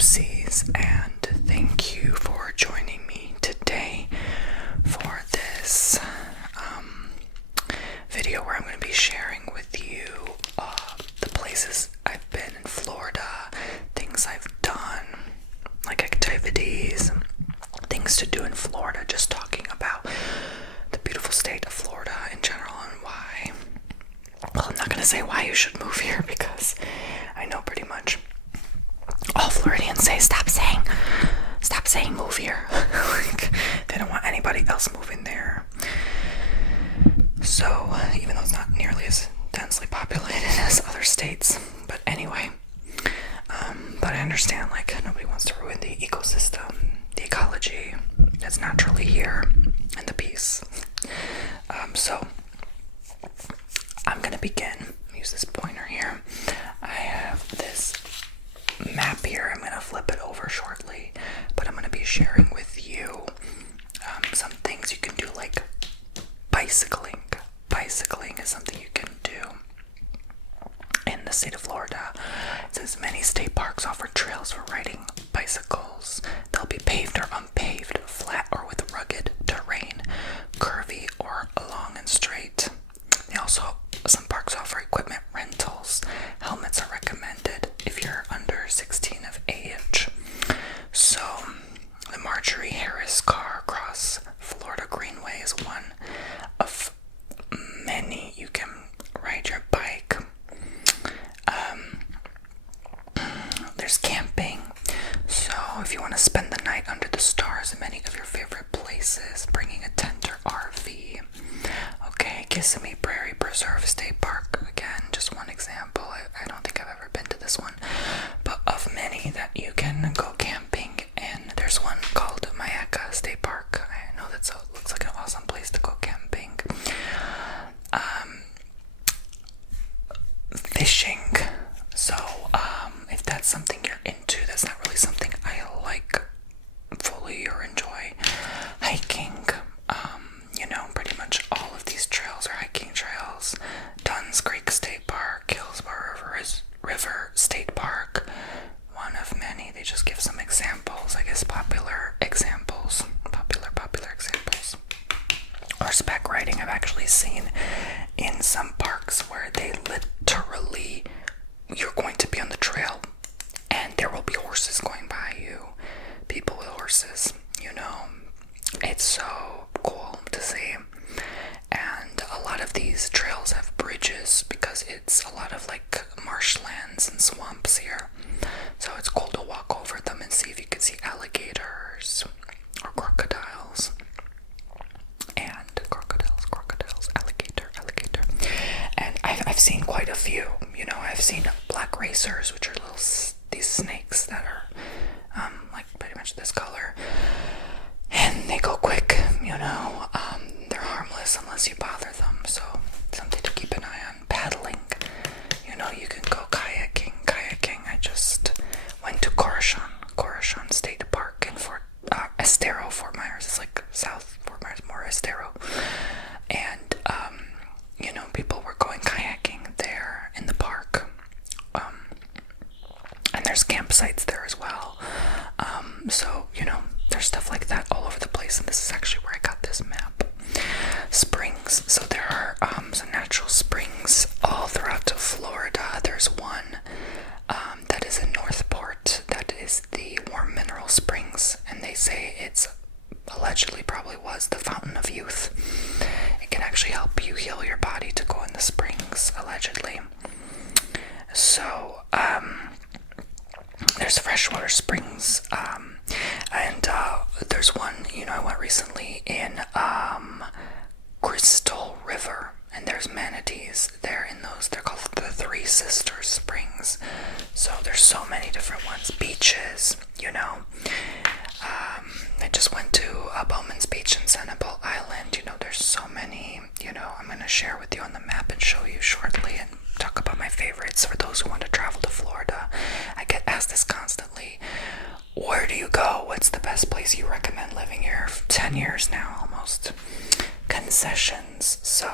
Oopsies, and thank you for joining me today for this video where I'm going to be sharing with you the places I've been in Florida, things I've done, like activities, things to do in Florida, just talking about the beautiful state of Florida in general and why. Well, I'm not going to say why you should move here because I know pretty much all Floridians say stop saying move here. Like, they don't want anybody else moving there. So even though it's not nearly as densely populated as other states, but anyway, but I understand, like, nobody wants to ruin the ecosystem, the ecology that's naturally here, and the peace. So I'm gonna begin. Use this pointer here. I have this map here. I'm gonna flip it over shortly, but I'm gonna be sharing with you some things you can do, like bicycling. Bicycling is something you can do in the state of Florida. It says many state parks offer trails for riding bicycles. They'll be paved or unpaved, flat or with rugged terrain, curvy or long and straight. Some parks offer equipment rentals. Helmets are recommended if you're under 16 of age. So, the Marjorie Harris Car Across Florida Greenway is one of many. You can ride your bike. There's camping. So, if you want to spend the night under the stars in many of your favorite places, bringing a tent or RV. Okay, Kissimmee Prairie Preserve State Park, again, just one example. I don't think I've ever been to this one, but of many that you can go camping in. There's one called Mayaca State Park. I know that looks like an awesome place to go camping. Fishing. So, if that's something you're into, that's not really something I like fully or enjoy. Hiking. Pretty much all of these trails are hiking trails. Dunn's Creek State Park, Hillsborough River State Park, one of many. They just give some examples, I guess, popular examples. Horseback riding, I've actually seen in some parks where they literally, you're going to be on the trail and there will be horses going by you. People with horses, It's so cool to see. And a lot of these trails have bridges because it's a lot of like marshlands and swamps here. So it's cool to walk over them and see if you can see alligators or crocodiles. And crocodiles, alligator. And I've seen quite a few. I've seen black racers, which are these snakes that are like pretty much this color. And they go quick, they're harmless unless you bother them, so something to keep an eye on. Paddling, you can go kayaking. I just went to Coruscant State Park in Fort Myers. It's like South Fort Myers, more Estero. And, people were going kayaking there in the park. And there's campsites there as well. So, there's stuff like that all over the place, and this is actually where I got this map. Springs. So there are some natural springs all throughout Florida. There's one that is in Northport. That is the Warm Mineral Springs, and they say it's allegedly probably was the fountain of youth. It can actually help you heal your body to go in the springs, allegedly. So, there's freshwater springs, and there's one, I went recently in Crystal River, and there's manatees there in those. They're called the Three Sisters Springs. So there's so many different ones. Beaches, I just went to Bowman's Beach in Sanibel Island. There's so many, I'm going to share with you on the map and show you shortly and talk about my favorites for those who want to travel to Florida. I get asked this constantly. Where do you go? What's the best place you recommend living here? 10 years now, almost. Concessions. So,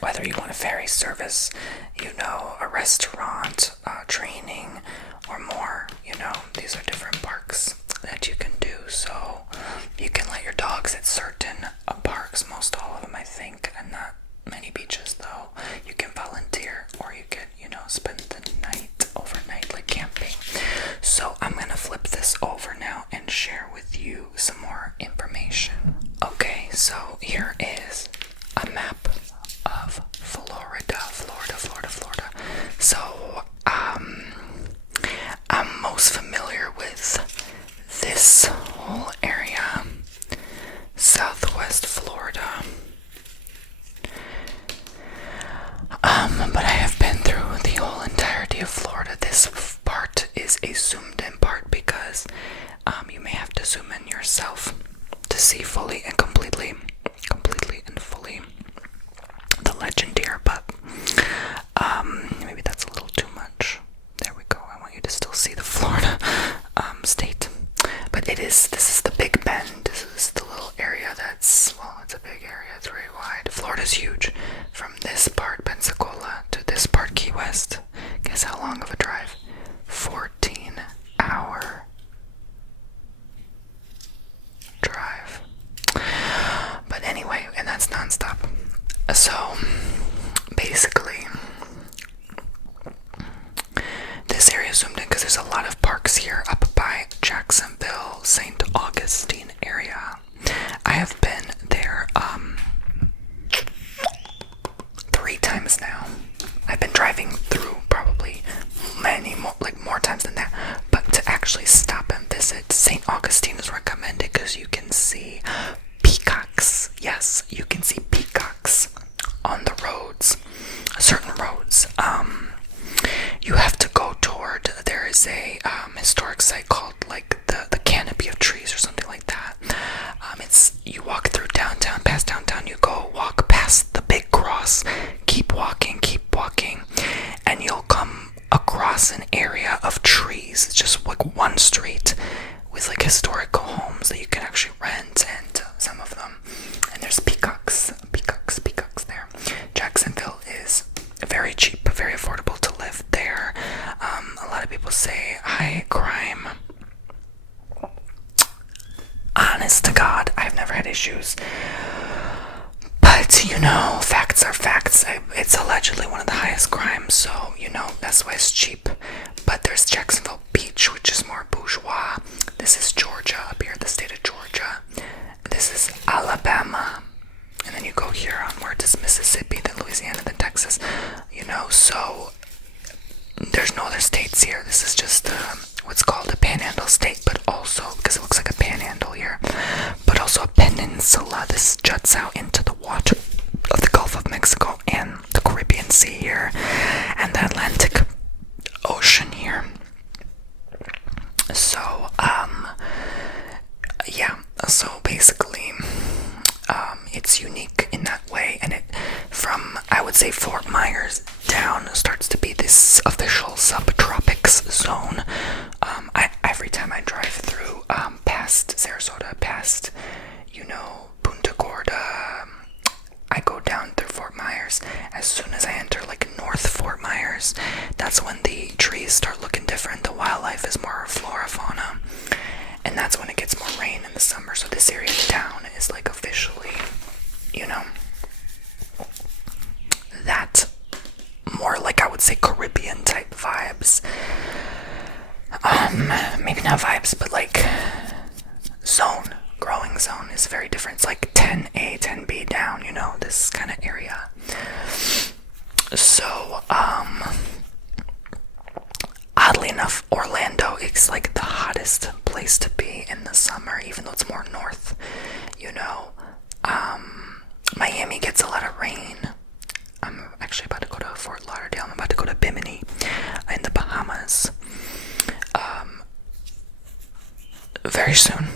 whether you want a ferry service, a restaurant, training, or more, is how long of a drive? 14-hour drive. But anyway, and that's nonstop. So basically, this area is zoomed in because there's a lot of parks here up by Jacksonville, St. Augustine area. I have been there 3 times now. I've been driving through probably more times than that, but to actually stop and visit St. Augustine is recommended because you can see peacocks. Yes, you can see peacocks on the roads, certain roads. You have to go toward, there is a historic site called like the canopy of trees or something like that. You walk through downtown, past downtown, you go walk past the big cross, keep walking, and you'll come across an area of trees. It's just like one street with like historical homes that you can actually rent, and some of them. And there's peacocks there. Jacksonville is very cheap, very affordable to live there. A lot of people say high crime. Honest to God, I've never had issues. But, facts are facts. It's allegedly one of the highest crimes, so, that's why it's cheap. But there's Jacksonville Beach, which is more bourgeois. This is Georgia, up here, the state of Georgia. This is Alabama. And then you go here onward to Mississippi, then Louisiana, then Texas. So there's no other states here. This is just what's called a Panhandle state, but also, because it looks like a panhandle here, but also a peninsula. This juts out into the water of the Gulf of Mexico and the Caribbean Sea here, and the Atlantic Ocean here. So, so basically, it's unique in that way, and from, I would say, Fort Myers down starts to be this official subtropics zone. Every time I drive through, past Sarasota, past, Punta Gorda, I go down through Fort Myers. As soon as I enter, North Fort Myers, that's when the trees start looking different. The wildlife is more flora, fauna, and that's when it gets more rain in the summer. So this area of town is, officially, that more I would say Caribbean type vibes. Maybe not vibes, but growing zone is very different. It's 10A, 10B down, this kind of area. So, oddly enough, Orlando is the hottest place to be in the summer, even though it's more north, Miami gets a lot of rain. I'm actually about to go to Fort Lauderdale. I'm about to go to Bimini in the Bahamas very soon.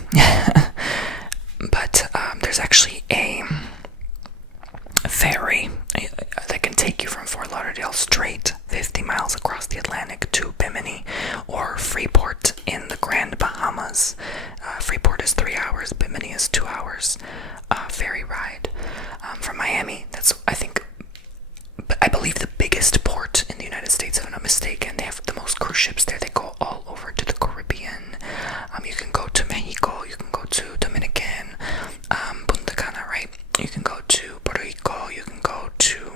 But there's actually a ferry that can take you from Fort Lauderdale straight 50 miles across the Atlantic to Bimini or Freeport in the Grand Bahamas. Freeport is 3 hours, Bimini is 2 hours. Ferry ride from Miami. That's, I believe, the biggest port in the United States, if I'm not mistaken. They have the most cruise ships there. They go all over to the Caribbean. You can go to Mexico, you can go to Dominican, Punta Cana, right? You can go to Puerto Rico, you can go to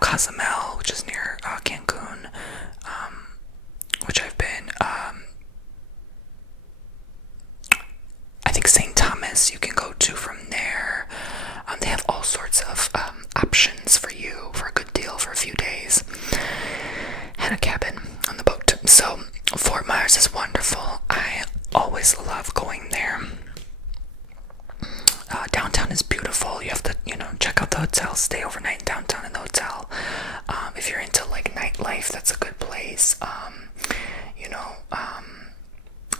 Cozumel, which is near Cancun, which I've been. I think St. Thomas you can go to from there. They have all sorts of options for you for a good deal for a few days. Had a cabin on the boat. So Fort Myers is wonderful. I always love going there. Downtown is beautiful. You have to, check out the hotel, stay overnight downtown in the hotel. If you're into nightlife, that's a good place.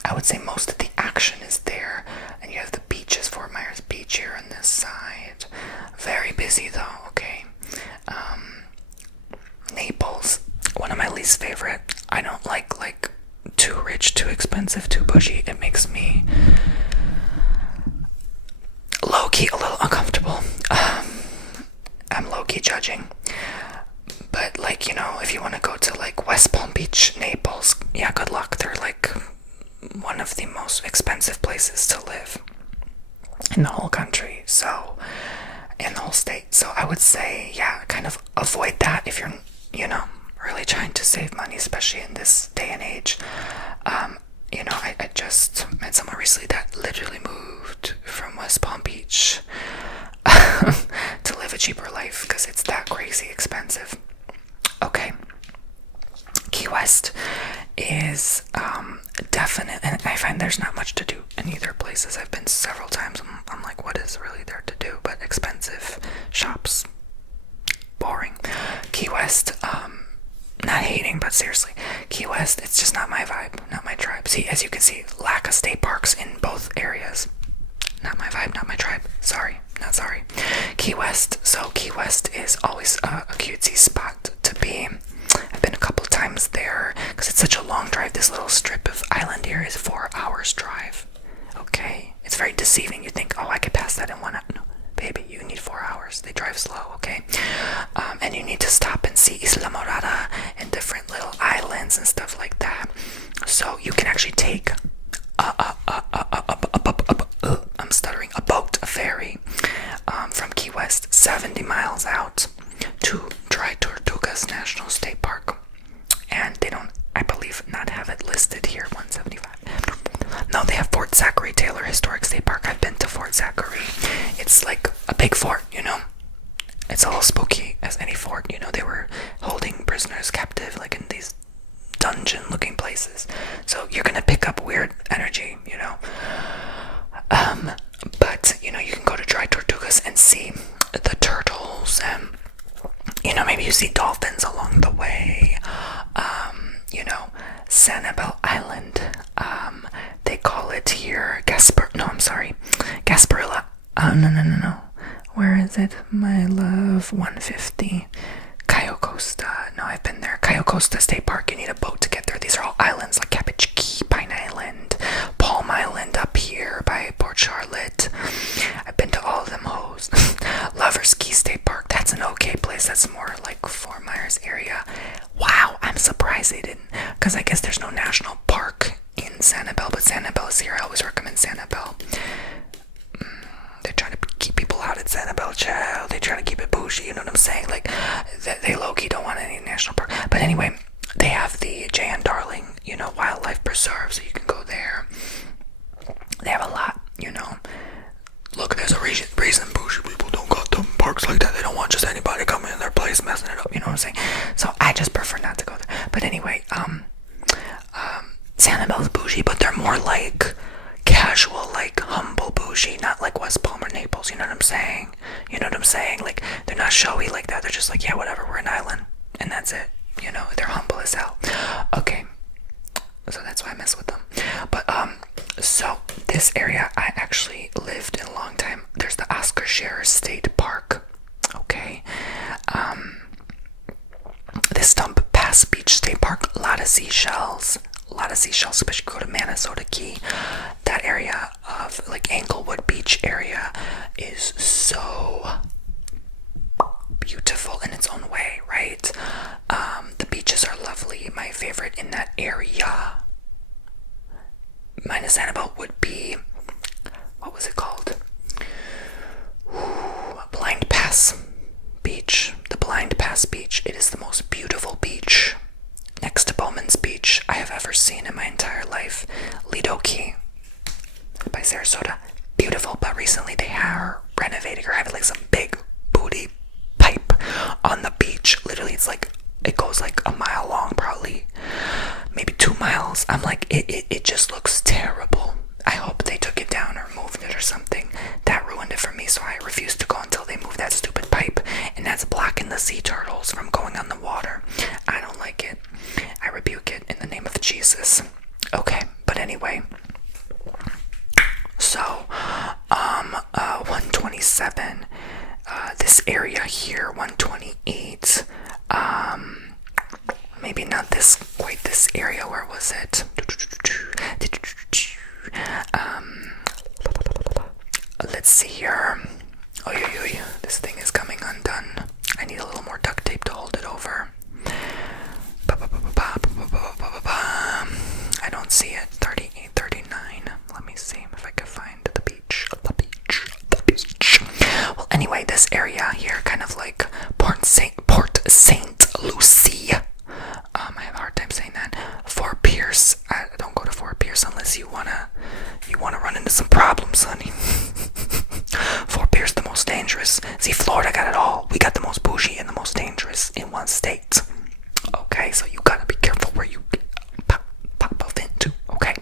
I would say most of the action is there, and you have the beaches, Fort Myers Beach here on this side. Very busy though, okay. Naples, one of my least favorite. I don't like too rich, too expensive, too bougie. It makes me low-key a little uncomfortable. I'm low-key judging. But like, if you want to go to like West Palm Beach, Naples, yeah, good luck. They're like one of the most expensive places to live in the whole country, so in the whole state. So I would say, yeah, kind of avoid that if you're, really trying to save money, especially in this day and age. I just met someone recently that literally moved from West Palm Beach to live a cheaper life because it's that crazy expensive. Okay. Key West is definite, and I find there's not much to do in either places. I've been several times. I'm like, what is really there to do? But expensive shops, boring. Key West, not hating, but seriously, Key West, it's just not my vibe, not my tribe. See, as you can see, lack of state parks in both areas. Not my vibe, not my tribe. Sorry, not sorry. Key West. So Key West is always a cutesy spot to be. I've been a couple times there because it's such a long drive. This little strip of island here is 4 hours drive. Okay, it's very deceiving. You think, oh, I could pass that in 1 hour. No, baby, you need 4 hours. They drive slow. Okay, and you need to stop and see Isla Morada and different little islands and stuff like that. So you can actually take I'm stuttering, a boat ferry from Key West 70 miles out to Dry Tortugas National State Park, and they don't, I believe, not have it listed here. 175. No, they have Fort Zachary Taylor Historic State Park. I've been to Fort Zachary. It's like a big fort, it's a little spooky as any fort. They were holding prisoners captive like in these dungeon looking places, so you're gonna pick up weird energy, but you can go to Dry Tortugas and see the turtles, and maybe you see dolphins along the way. Sanibel Island, they call it here Gasparilla. No, where is it, my love? 150 Cayo Costa. No, I've been there. Cayo Costa State Park. You need a boat to get there. These are all islands like Cabbage Key, Pine Island, Palm Island up here by Port Charlotte. I've been to all of them hoes. Lovers Key State Park. That's an okay place. That's more like Fort Myers area. Wow, I'm surprised they didn't, because I guess there's no national park in Sanibel, but Sanibel is here. I always recommend Sanibel. They're trying to keep people out at Sanibel, child. They try to keep it bougie, you know what I'm saying? Like, they low-key don't want any national park. But anyway, they have the Jan Darling, wildlife preserve, so you can go there. They have a lot, Look, there's a reason bougie people don't got them parks like that. They don't want just anybody coming in their place messing it up, you know what I'm saying? So I just prefer not to go there. But anyway, Sanibel's bougie, but they're more like casual, like humble bougie, not like West Palm or Naples, you know what I'm saying? Like, they're not showy like that. They're just like, yeah, whatever, we're an island, and that's it. They're humble as hell. Okay, so that's why I mess with them. But so this area I actually lived in a long time. There's the Oscar Scherer State Park. Okay, this Stump Pass Beach State Park, a lot of seashells, especially go to Minnesota Key. That area of like Englewood Beach area is so beautiful in its own way, right? The beaches are lovely. My favorite in that area, minus Annabelle, would be, what was it called? Blind Pass Beach. The Blind Pass Beach. It is the most beautiful beach next to Bowman's Beach I have ever seen in my entire life. Lido Key by Sarasota. Beautiful, but recently they are renovating or having like some big booty pipe on the beach. Literally, it goes like a mile long, probably maybe 2 miles. I'm like, it just looks terrible. I hope they took it down or moved it or something. That ruined it for me, so I refuse to go until they move that stupid pipe, and that's blocking the sea turtles from going on the water. I don't like it. I rebuke it in the name of Jesus. Okay, but anyway, so 127, this area here, 128, maybe not quite this area. Where was it? Let's see here. Oh, this thing is coming undone. I need a little more duct state. Okay, so you gotta be careful where you pop off into. Okay,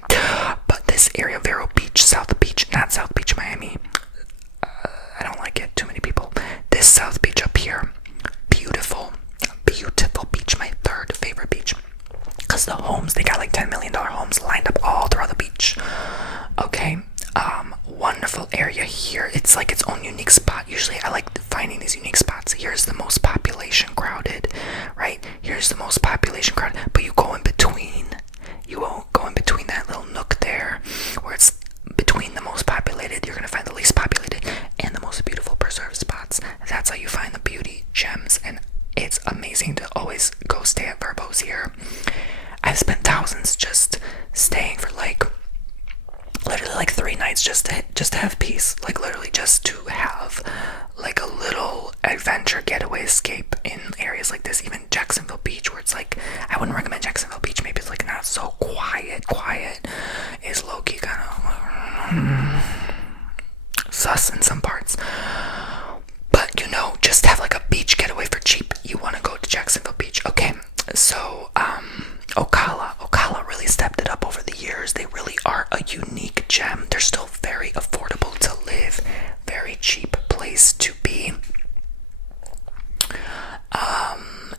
but this area, Vero Beach, South Beach, not South Beach, Miami. I don't like it. Too many people. This South Beach up here, beautiful, beautiful beach. My third favorite beach. Because the homes, they got like $10 million homes lined up all throughout the beach. Okay, wonderful area here. It's like its own unique spot. Usually I like finding these unique spots. Here's the most population crowded, right? Here's the most population crowded, but you go in between. You won't go in between that little nook there, where it's between the most populated. You're gonna find the least populated and the most beautiful preserved spots. That's how you find the beauty gems, and it's amazing to always go stay at Verbo's here. I've spent thousands just staying for like literally like 3 nights just to have peace, like literally just to have like a little adventure getaway escape in areas like this. Even Jacksonville Beach, where it's like, I wouldn't recommend Jacksonville Beach. Maybe it's like not so quiet is low-key kind of sus in some parts, but you know, just to have like a beach getaway for cheap, you want to go to Jacksonville Beach. Okay, so Ocala really stepped it up over the years. They really are a unique gem. They're still very affordable to live, very cheap place to be,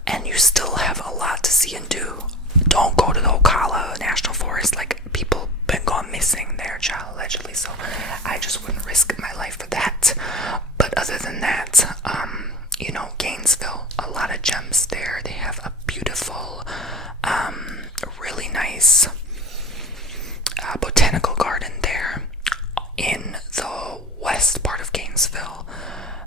and you still have a lot to see and do. Don't go to the Ocala National Forest. Like, people been gone missing there, child, allegedly, so I just wouldn't risk my life for that. But other than that, you know, Gainesville, a lot of gems there. They have a beautiful, really nice botanical garden there in the west part of Gainesville.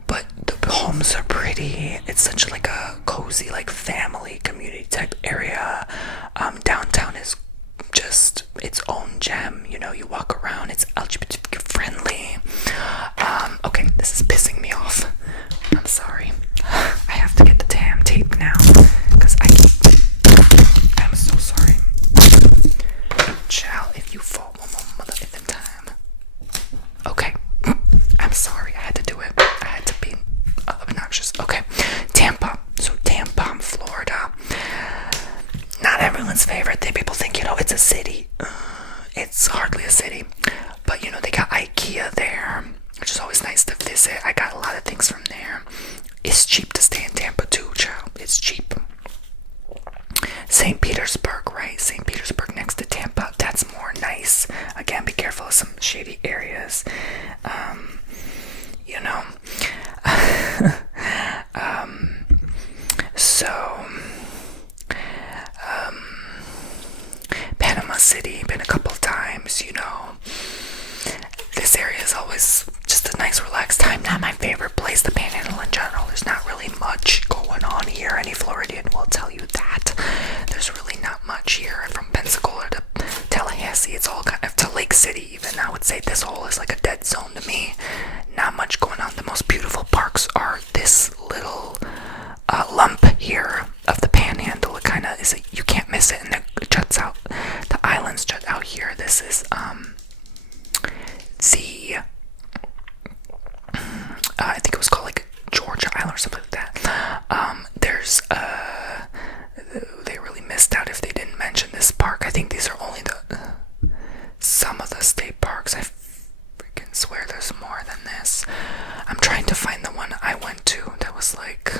But the homes are pretty. It's such like a cozy, like family community type area. Downtown is just its own gem. You know, you walk around, it's LGBTQ friendly. Okay, this is pissing me off. I'm sorry. I have to get the damn tape now, because I'm so sorry. Child, if you fall one more mother effing time. Okay, I'm sorry, I had to do it. I had to be obnoxious. Okay, Tampa. So Tampa, Florida. Not everyone's favorite. People think, you know, it's a city. It's hardly a city. But, you know, they got IKEA there, which is always nice to visit. I got a lot of things from there. It's cheap to stay in Tampa too, child. It's cheap. St. Petersburg, right? St. Petersburg next to Tampa. That's more nice. Again, be careful of some shady areas. You know. Panama City, been a couple times, you know. This area is always just a nice relaxed time. Not my favorite place, the Panhandle in general. There's not really much going on here. Any Floridian will tell you that. There's really not much here. From Pensacola to Tallahassee, it's all kind of to Lake City even. I would say this whole is like a dead zone to me. Not much going on. The most beautiful parks are this little lump here of the Panhandle. It kind of is, you can't miss it, and it juts out. The islands jut out here. This is I think it was called like Georgia Island or something like that. There's they really missed out if they didn't mention this park. I think these are only some of the state parks. I freaking swear there's more than this. I'm trying to find the one I went to that was like,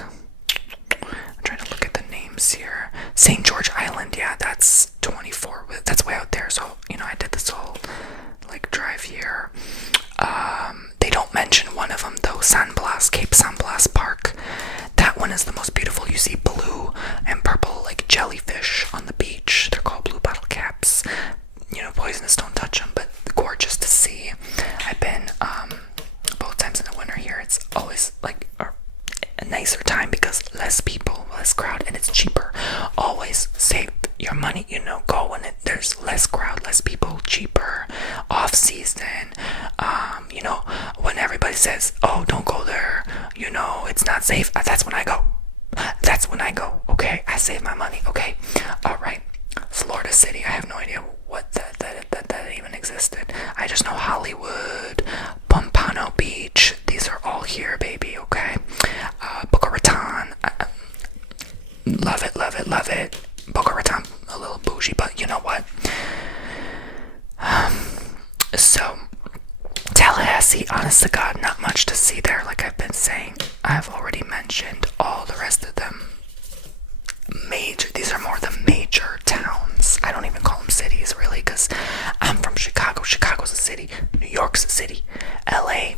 I'm trying to look at the names here. St. George Island, yeah, that's 24. That's way out there. So, you know, I did this whole like drive here. They don't mention one of them though. San Blas, Cape San Blas Park. That one is the most beautiful. You see blue and purple like jellyfish on the beach. They're called blue bottle caps. You know, poisonous, don't touch them, but gorgeous to see. I've been both times in the winter here. It's always like a nicer time because less people, less crowd, and it's cheaper. Always save your money, you know, go when there's less crowd, less people, cheaper. Off season, you know, when everybody says, oh, don't go there, you know, it's not safe, that's when I go. Okay, I save my money. Okay, all right. Florida City, I have no idea what that even existed. I just know Hollywood, Pompano Beach, these are all here, baby. Okay, Boca Raton, Love it, love it, love it. Boca Raton, a little bougie, but you know what? So, Tallahassee, honest to God, not much to see there, like I've been saying. I've already mentioned all the rest of them. These are more the major towns. I don't even call them cities, really, because I'm from Chicago. Chicago's a city. New York's a city. LA's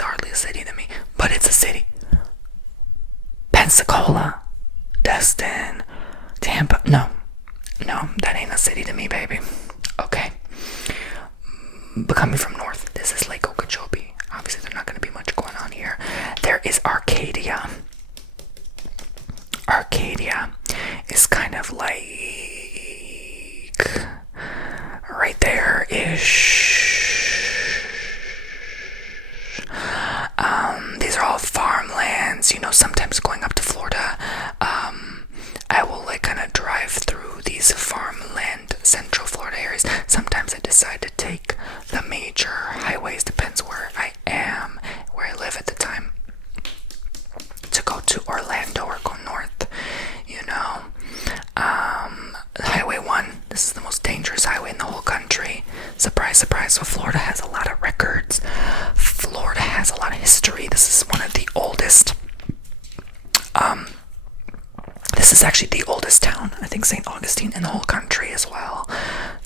hardly a city to me, but it's a city. Pensacola, Destin, Tampa. No, that ain't a city to me, baby. Okay. But coming from north, this is Lake Okeechobee. Obviously, there's not going to be much going on here. There is Arcadia. Arcadia is kind of like right there ish. These are all farmlands, sometimes going up to Florida. I will kind of drive through these farmland central Florida areas. Sometimes I decide to take the major highways, depends where I am, where I live at the time, to go to Orlando or go north. Highway 1, this is the most dangerous highway in the whole country. Surprise, surprise. So Florida has a lot of records. Florida has a lot of history. This is one of the oldest. This is actually the oldest town, I think St. Augustine, in the whole country as well.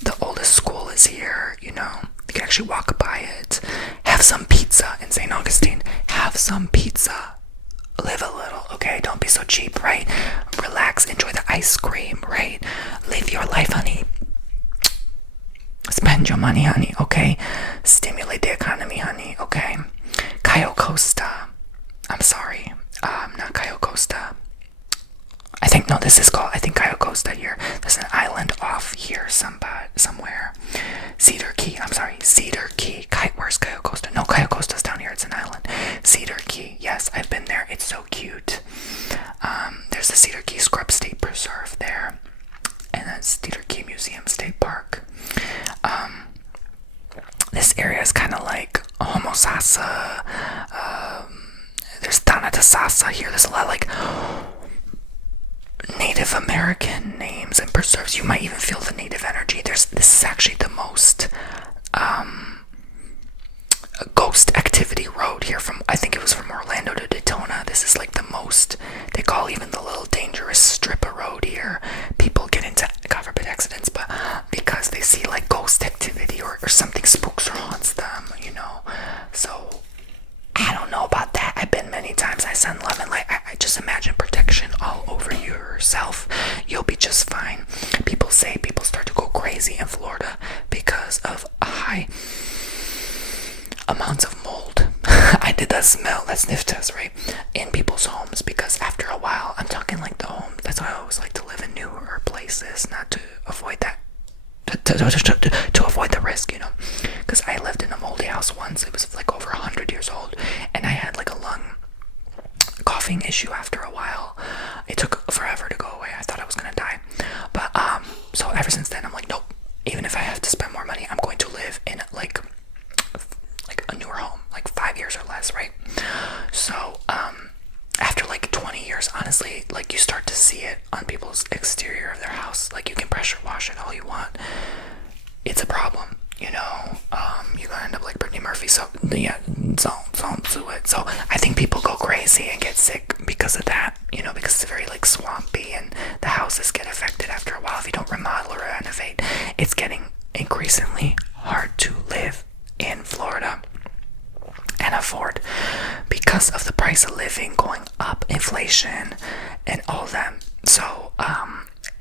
The oldest school is here, You can actually walk by it. Have some pizza in St. Augustine. Have some pizza. Live a little, okay? Don't be so cheap, right? Relax, enjoy the ice cream, right? Live your life, honey. Spend your money, honey, okay? Stimulate the economy, honey, okay? Cayo Costa. I'm sorry. Not Cayo Costa. I think Cayo Costa here. There's an island off here somewhere. Cedar Key. Where's Cayo Costa? No, Cayo Costa's down here. It's an island. Cedar Key. Yes, I've been there. It's so cute. There's the Cedar Key Scrub State Preserve there. And then Cedar Key Museum State Park. This area is kind of like Homosassa. There's Thanatasasa here. There's a lot like Native American names and preserves. You might even feel the native energy. This is actually the most ghost activity road here I think it was from Orlando to Daytona. This is like the most, they call even the little dangerous strip of road here. People get into, God forbid, accidents, but because they see like ghost activity or something spooks or haunts them, So, I don't know about that. I've been many times. I send love and light. I just imagine protection all over yourself. You'll be just fine. People say people start to go crazy in Florida because of high amounts of mold. I did that sniff test, right? In people's homes, because after a while, I'm talking like the home. That's why I always like to live in newer places, not to avoid that. To avoid the risk, because I lived in a moldy house once. It was like over 100 years old, and I had like a lung coughing issue after a while. It took forever to go away. I thought I was gonna die, but so ever since then I'm like, nope, even if I have to spend more money, I'm going to live in like a newer home, like 5 years or less, right? So after like 20 years, honestly, like you start to see it on people's exterior of their house. Like you can pressure wash it all you want, it's a problem, you're gonna end up like Brittany Murphy. So yeah, don't do it. So I think people go crazy and get sick because of that, because it's very like swampy, and the houses get affected after a while if you don't remodel or renovate. It's getting increasingly hard to live in Florida and afford because of the price of living going up, inflation, and all that. So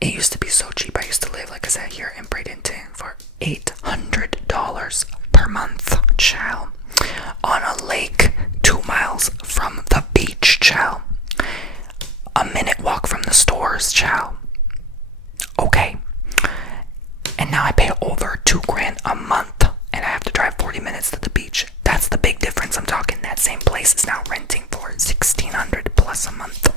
it used to be so cheap. I used to live, like I said, here in Bradenton for $800 per month, child, on a lake 2 miles from the beach, child, a minute walk from the stores, child. Okay, and now I pay over $2,000 a month, and I have to drive 40 minutes to the beach. That's the big difference. I'm talking that same place is now renting for $1,600 plus a month,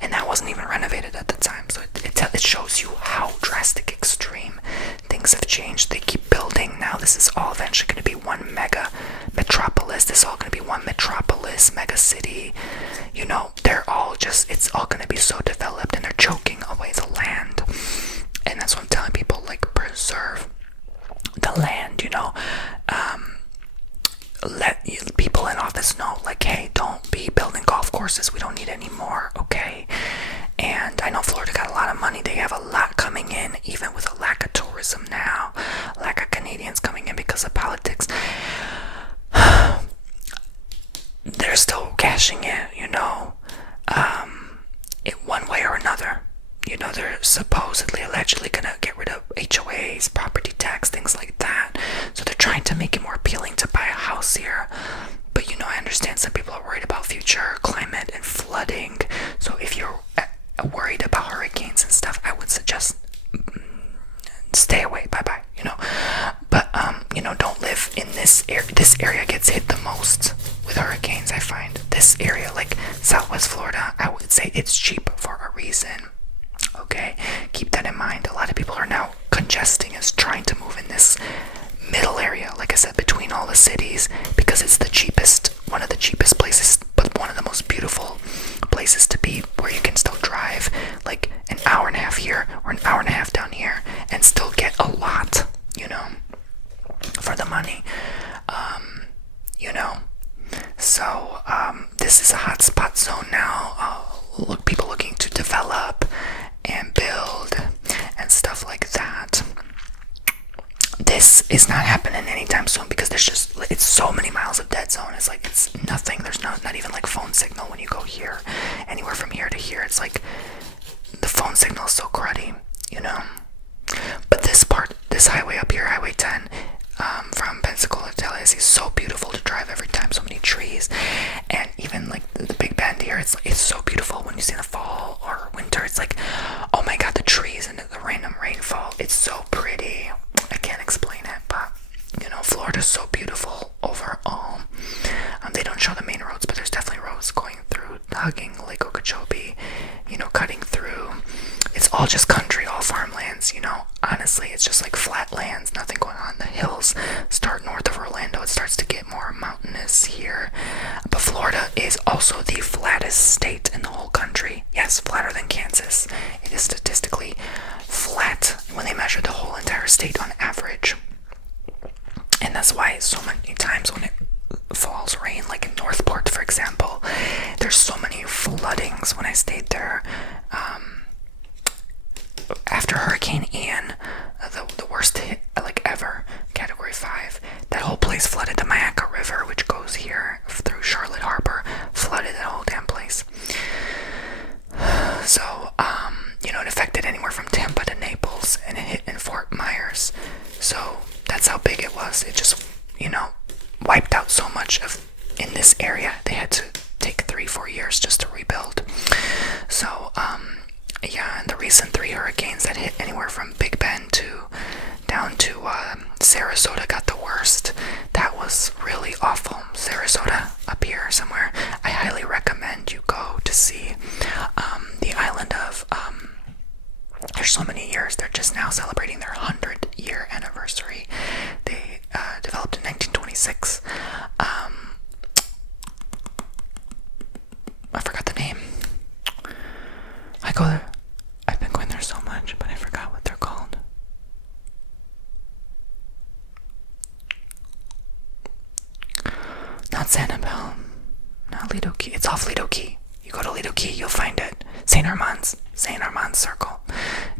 and that wasn't even renovated at the time. So it shows you how drastic, extreme things have changed. They keep building. Now this is all eventually going to be one mega metropolis. This is all going to be one metropolis, mega city. They're all just, it's all going to be so developed. money. They have a lot coming in, even with a lack of tourism now, lack of Canadians coming in because of politics. They're still cashing in, in one way or another. They're supposedly, allegedly gonna get rid of HOAs, property tax, things like that. So they're trying to make it more appealing to buy a house here. But I understand some people are worried about future climate and flooding. So if you're worried about hurricanes and stuff, I would suggest stay away. Bye-bye. But don't live in this area. This area gets hit the most with hurricanes. I find this area, like Southwest Florida, I would say it's cheap for a reason. Okay, keep that in mind. A lot of people are now congesting, is trying to move in this middle area, like I said, between all the cities, because it's the cheapest, one of the cheapest places, but one of the most beautiful places to be, where you can still drive like an hour and a half here or an hour and a half down here and still get a lot, for the money. So this is a hotspot zone now. People looking to develop and build and stuff like that. This is not happening anytime soon because it's so many miles of dead zone. It's nothing. There's not even like phone signal when you go here. Anywhere from here to here, it's like the phone signal is so cruddy, But this highway up here, Highway 10, from Pensacola to Tallahassee, is so beautiful to drive every time. So many trees, and even like the Big Bend here, it's so beautiful when you see in the fall or winter. It's like, oh my god, the trees and the random rainfall. It's so pretty. I can't explain it, but Florida's so beautiful overall. They don't show the main roads, but there's definitely roads going through, hugging Lake Okeechobee, cutting through. It's all just country, all farmlands, honestly. It's just like flat lands, nothing going on. The hills start north of Orlando. It starts to get more mountainous here. But Florida is also the flattest state in the whole country. Yes, flatter than Kansas. It is statistically flat when they measure the whole entire state on average. And that's why so many times when it falls rain, like in Northport, for example, there's so many floodings when I stayed there. After Hurricane Ian, the worst hit like ever, Category 5, that whole place flooded. The Mayaca River, which goes here through Charlotte Harbor, flooded that whole damn place. So, it affected anywhere from Tampa to Naples, and it hit in Fort Myers. So that's how big it was. It just, wiped out so much in this area. They had to take 3-4 years just to rebuild. So, and the recent 3 hurricanes that hit anywhere from Big Bend down to Sarasota got the worst. That was really awful. Sarasota, up here somewhere, I highly recommend you go to see the island of, there's so many years, they're just now celebrating their 100-year anniversary. They developed in 1926. I forgot the name. I go there. I've been going there so much, but I forgot what they're called. Not Sanibel. Not Lido Key. It's off Lido Key. You go to Lido Key, you'll find it. St. Armand's Circle.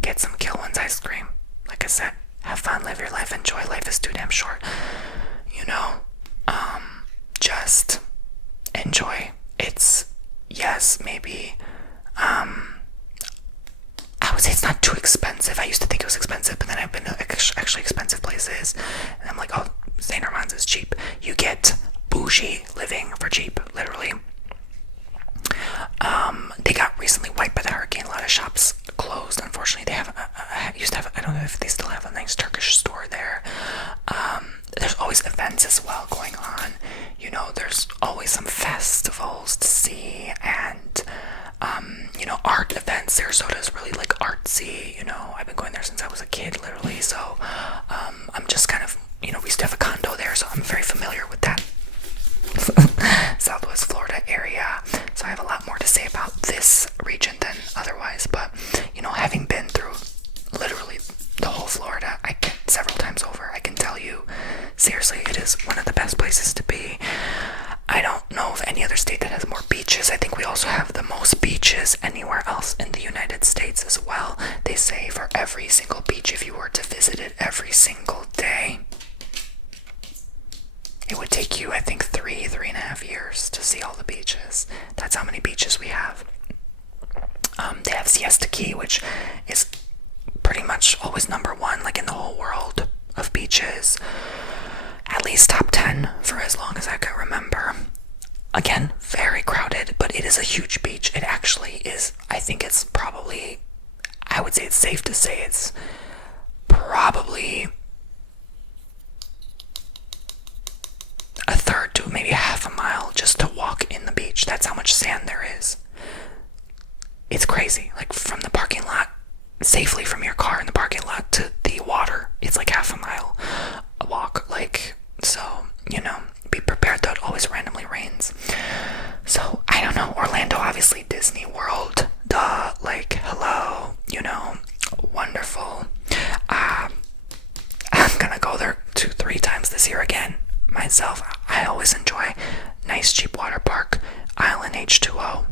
Get some Kilwins ice cream. Like I said, have fun, live your life, enjoy. Life is too damn short. Just enjoy. It's, yes, maybe, I would say it's not too expensive. I used to think it was expensive, but then I've been to actually expensive places, and I'm like, oh, St. Armand's is cheap. You get bougie living for cheap, literally. They got recently wiped by the hurricane. A lot of shops closed, unfortunately. They have used to have, I don't know if they still have a nice Turkish store there. There's always events as well going on. There's always some festivals to see, and art events. Sarasota is really like artsy. I've been going there since I was a kid, literally. So I'm just kind of, we used to have a condo there, so I'm very familiar with that Southwest Florida area. So I have a lot more to say about this region than otherwise. But having been through literally the whole Florida, several times over, I can tell you, seriously, it is one of the best places to be. I don't know of any other state that has more beaches. I think we also have the most beaches anywhere else in the United States as well. they say for every single beach, if you were to visit it every single day, it would take you, I think, 3.5 years to see all the beaches. That's how many beaches we have. They have Siesta Key, which is pretty much always number one, like in the whole world of beaches. At least top 10 for as long as I can remember. Again, very crowded, but it is a huge beach. It actually is, I think it's probably, I would say it's safe to say it's probably a third to maybe a half a mile just to walk in the beach. That's how much sand there is. It's crazy. Like from the parking lot, safely from your car in the parking lot to the water, it's like half a mile a walk. Like, so, you know, be prepared that it always randomly rains. So, I don't know, Orlando, obviously Disney World, duh, like, hello, you know, wonderful. I'm gonna go there 2-3 times this year again, myself. I always enjoy nice cheap water park, Island H2O.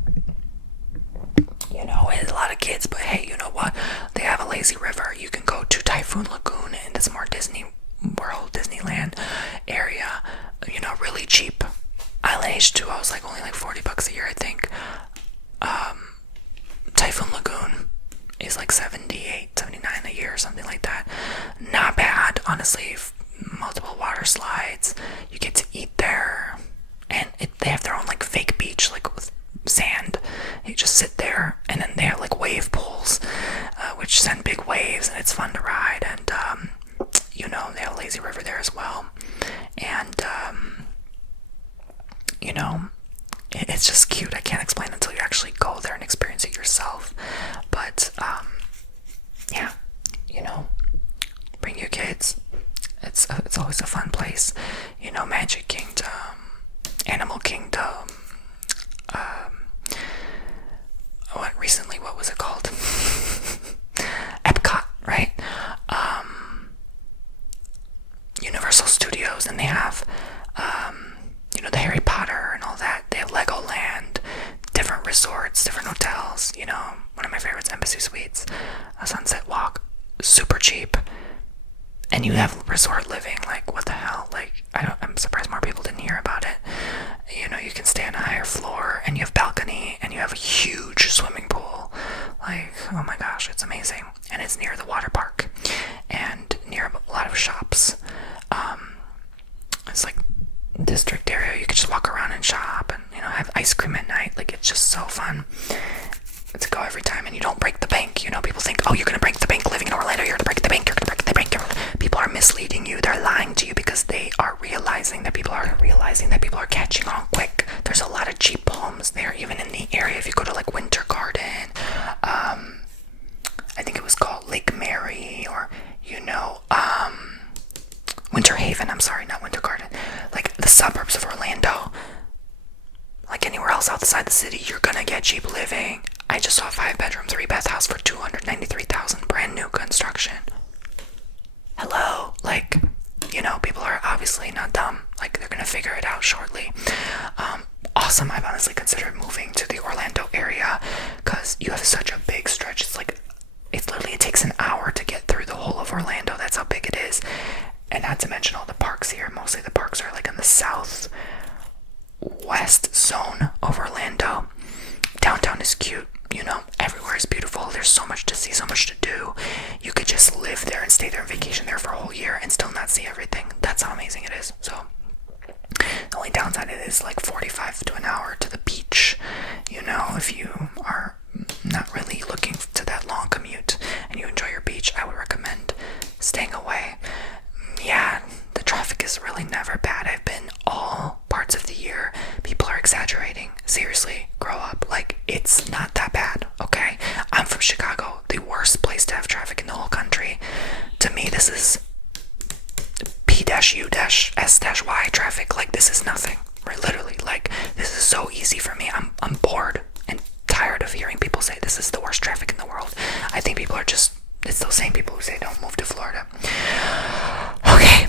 You know, it's a lot of kids, but hey, you know what? They have a lazy river. You can go to Typhoon Lagoon, and it's more Disney World, Disneyland area. You know, really cheap. Island H2O is like only like $40 a year, I think. Typhoon Lagoon is like 78, 79 a year, or something like that. Not bad, honestly. Multiple water slides. You get to eat there, and they have their own like fake beach, like with sand. You just sit there, and then they have like wave pools, which send big waves, and it's fun to ride. And you know, they have a lazy river there as well. And you know, it's just cute. I can't explain it until you actually go there and experience it yourself. But yeah, you know, bring your kids. It's always a fun place. You know, Magic Kingdom, Animal Kingdom. What was it called? Epcot, right? Universal Studios, and they have, you know, the Harry Potter and all that. They have Legoland, different resorts, different hotels. You know, one of my favorites, Embassy Suites, a Sunset Walk, super cheap. And you have resort living, like, what the hell? Like, I'm surprised more people didn't hear about it. You know, you can stay on a higher floor, and you have balcony, and you have a huge swimming pool. Like, oh my gosh, it's amazing. And it's near the water park, and near a lot of shops. It's like district area. You can just walk around and shop, and, you know, have ice cream at night. Like, it's just so fun to go every time, and you don't break the bank. You know, people think, oh, you're gonna break the bank living in Orlando, you're gonna break the bank, you're gonna break the bank. People are misleading you. They're lying to you because they are realizing that people are catching on quick. There's a lot of cheap homes there, even in the area. If you go to like Winter Garden, I think it was called Lake Mary, or, you know, Winter Haven, I'm sorry, not Winter Garden, like the suburbs of Orlando, like anywhere else outside the city, you're gonna get cheap living. I just saw a 5-bedroom, 3-bath house for $293,000, brand new construction. Hello, like, you know, people are obviously not dumb. Like, they're gonna figure it out shortly. Awesome. I've honestly considered moving to the Orlando area because you have such a big stretch. It takes an hour to get through the whole of Orlando. That's how big it is. And not to mention all the parks here. Mostly the parks are like in the southwest zone of Orlando. Downtown is cute. You know, everywhere is beautiful. There's so much to see, so much to do. You could just live there and stay there on vacation there for a whole year and still not see everything. That's how amazing it is. So the only downside is like 45 to an hour to the beach. You know, if you are not really looking to that long commute and you enjoy your beach, I would recommend staying away. Yeah, the traffic is really never bad. I've been all parts of the year. People are exaggerating. Seriously, grow up. Like, it's not that bad, okay? I'm from Chicago, the worst place to have traffic in the whole country. To me, this is P-U-S-Y traffic. Like, this is nothing. Right? Literally, like, this is so easy for me. I'm bored and tired of hearing people say this is the worst traffic in the world. I think people are just, it's those same people who say don't move to Florida. Okay.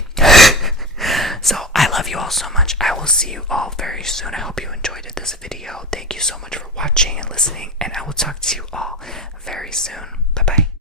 So I love you all so much. I will see you all very soon. I hope you enjoyed this video. Thank you so much for watching and listening, and I will talk to you all very soon.